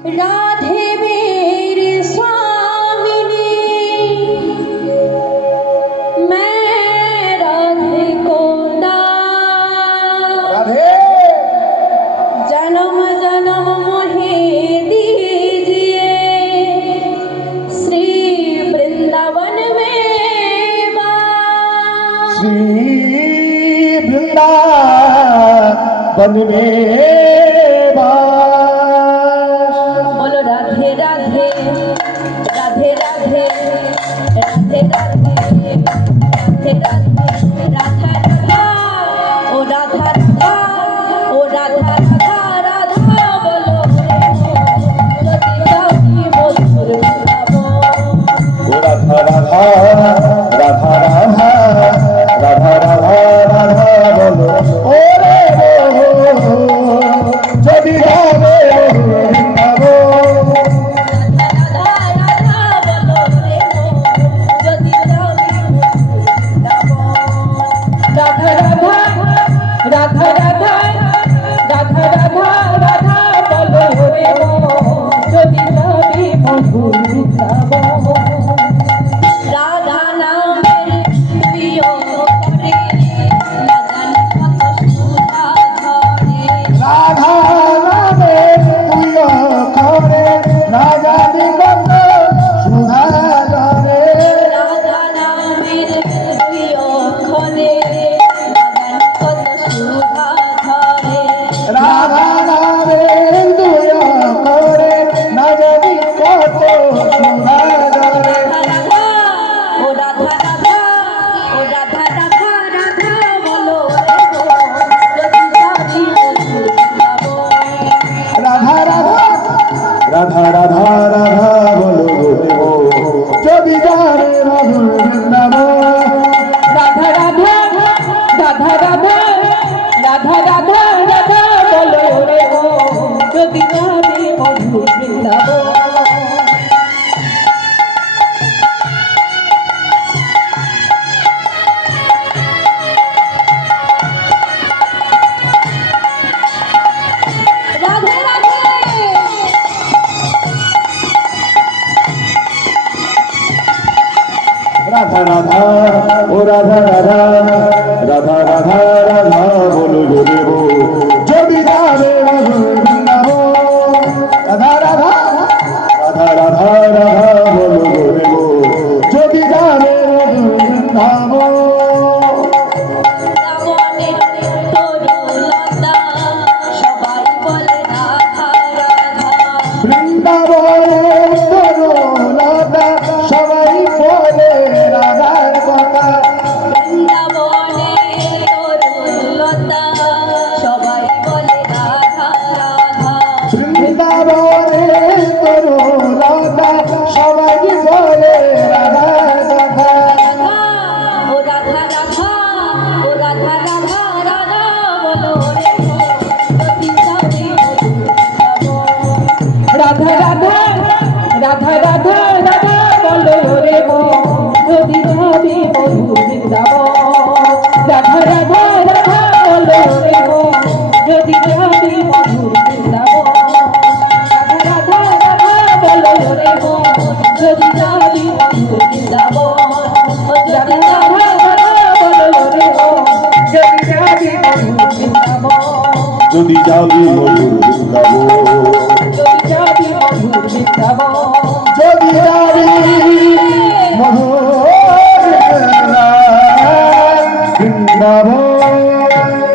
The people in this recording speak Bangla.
राधे मेरे स्वामिनी, मैं राधे को राधे जन्म जन्म मोहे दीजिए, श्री वृंदावन में श्री वृंदावन में बोलो राधे राधे राधे राधे राधे राधे राधे राधे राधा राधा ओ राधा राधा ओ राधा राधा राधा बोलो যদি যাবি মধুর গাবো ओ राधा राधा राधा राधा राधा राधा राधा बोलो ओ रे যদি যাবে বৃন্দাবন राधा राधा राधा राधा राधा राधा बोलो रे যদি যাবি মধুর গাবো রাধা নামের প্রিয় করে লাগান কত সুধা ধরে রাধা নামে তুই করে না জানি কত সুধা ধরে রাধা নামের প্রিয় করে লাগান কত সুধা ধরে রাধা নামে তুই করে না জানি কত সুধা ধরে রাধা ও রাধা রাধা ও রাধা রাধা রাধা বলো রে যদি যাবি মধুর গাবো রাধা রাধা রাধা রাধা রাধা বলো গো যদি যাবে মধুর বৃন্দাবন রাধা রাধা রাধা রাধা রাধা রাধা রাধা বলো রে যদি যাবি মধুর বৃন্দাবন রাধে রাধে রাধা রাধা ও রাধা রাধা রাধা রাধা রাধা বলো গো যদি যাবে মধুর বৃন্দাবন রাধা রাধা রাধা রাধা রাধা বলো গো যদি যাবে মধুর বৃন্দাবন বৃন্দাবনের তরুলতা সবাই বলে রাধা রাধা বৃন্দাবনের তরুলতা সবাই বলে রাধার কথা বৃন্দাবনের তরুলতা সবাই বলে রাধা রাধা বৃন্দাবনের তরুলতা সবাই বলে রাধার কথা ও রাধা রাধা ও রাধা রাধা রাধা বলো রে যদি যাবি মধুর গাবো রাধা রাধা রাধা রাধা রাধা বলো রে যদি যাবি মধুর বৃন্দাবন রাধা রাধা রাধা বলো রে যদি যাবি মধুর বৃন্দাবন রাধা রাধা রাধা বলো রে যদি যাবি মধুর বৃন্দাবন রাধা রাধা রাধা বলো রে যদি যাবি মধুর বৃন্দাবন যদি যাবি মধুর বৃন্দাবন যদি যাবি মধুর বৃন্দাবন যদি যাবি মধুর বৃন্দাবন